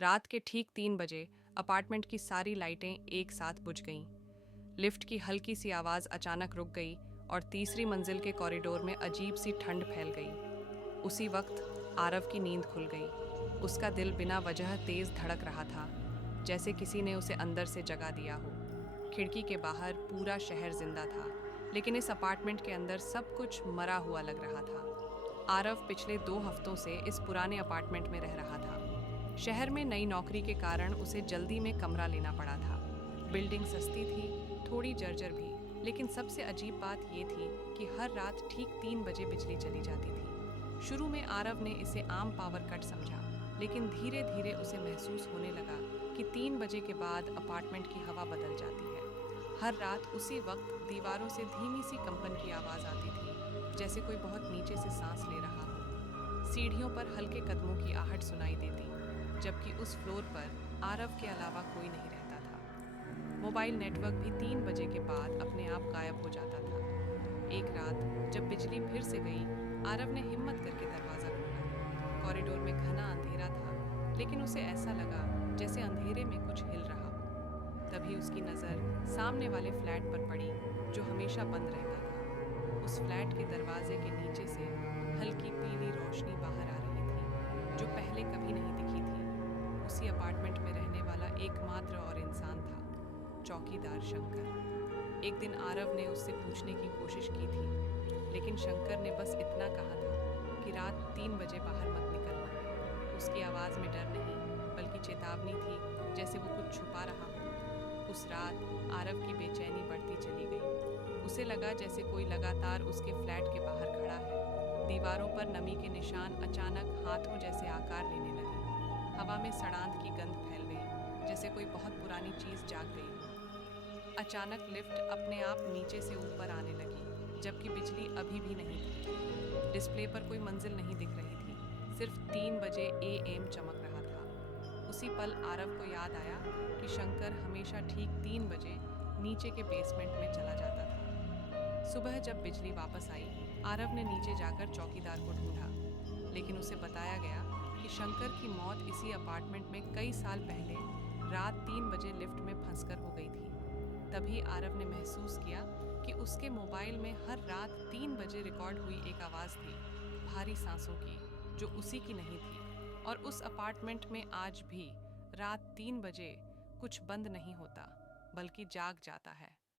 रात के ठीक 3 बजे अपार्टमेंट की सारी लाइटें एक साथ बुझ गईं। लिफ्ट की हल्की सी आवाज़ अचानक रुक गई और तीसरी मंजिल के कॉरिडोर में अजीब सी ठंड फैल गई। उसी वक्त आरव की नींद खुल गई। उसका दिल बिना वजह तेज धड़क रहा था, जैसे किसी ने उसे अंदर से जगा दिया हो। खिड़की के बाहर पूरा शहर जिंदा था, लेकिन इस अपार्टमेंट के अंदर सब कुछ मरा हुआ लग रहा था। आरव पिछले 2 हफ्तों से इस पुराने अपार्टमेंट में रह रहा था। शहर में नई नौकरी के कारण उसे जल्दी में कमरा लेना पड़ा था। बिल्डिंग सस्ती थी, थोड़ी जर्जर भी, लेकिन सबसे अजीब बात ये थी कि हर रात ठीक 3 बजे बिजली चली जाती थी। शुरू में आरव ने इसे आम पावर कट समझा, लेकिन धीरे धीरे उसे महसूस होने लगा कि 3 बजे के बाद अपार्टमेंट की हवा बदल जाती है। हर रात उसी वक्त दीवारों से धीमी सी कंपन की आवाज़ आती थी, जैसे कोई बहुत नीचे से सांस ले रहा हो। सीढ़ियों पर हल्के कदमों की आहट सुनाई देती, जबकि उस फ्लोर पर आरव के अलावा कोई नहीं रहता था। मोबाइल नेटवर्क भी 3 बजे के बाद अपने आप गायब हो जाता था। एक रात जब बिजली फिर से गई, आरव ने हिम्मत करके दरवाज़ा खोला। कॉरिडोर में घना अंधेरा था, लेकिन उसे ऐसा लगा जैसे अंधेरे में कुछ हिल रहा हो। तभी उसकी नज़र सामने वाले फ्लैट पर पड़ी, जो हमेशा बंद रहता था। उस फ्लैट के दरवाजे के नीचे से हल्की पीली रोशनी बाहर आ रही थी, जो पहले कभी नहीं दिखी थी। उसी अपार्टमेंट में रहने वाला एकमात्र और इंसान था, चौकीदार शंकर। एक दिन आरव ने उससे पूछने की कोशिश की थी, लेकिन शंकर ने बस इतना कहा था कि रात 3 बजे बाहर मत निकलना। उसकी आवाज़ में डर नहीं, बल्कि चेतावनी थी, जैसे वो कुछ छुपा रहा हो। उस रात आरव की बेचैनी बढ़ती चली गई। उसे लगा जैसे कोई लगातार उसके फ्लैट के बाहर खड़ा है। दीवारों पर नमी के निशान अचानक हाथों जैसे आकार लेने लगे। हवा में सड़ांध की गंध फैल गई, जैसे कोई बहुत पुरानी चीज जाग गई हो। अचानक लिफ्ट अपने आप नीचे से ऊपर आने लगी, जबकि बिजली अभी भी नहीं थी। डिस्प्ले पर कोई मंजिल नहीं दिख रही थी, सिर्फ 3 बजे AM चमक रहा था। उसी पल आरव को याद आया कि शंकर हमेशा ठीक 3 बजे नीचे के बेसमेंट में चला जाता था। सुबह जब बिजली वापस आई, आरव ने नीचे जाकर चौकीदार को ढूंढा, लेकिन उसे बताया गया कि शंकर की मौत इसी अपार्टमेंट में कई साल पहले रात 3 बजे लिफ्ट में फंसकर हो गई थी। तभी आरव ने महसूस किया कि उसके मोबाइल में हर रात 3 बजे रिकॉर्ड हुई एक आवाज़ थी, भारी सांसों की, जो उसी की नहीं थी। और उस अपार्टमेंट में आज भी रात 3 बजे कुछ बंद नहीं होता, बल्कि जाग जाता है।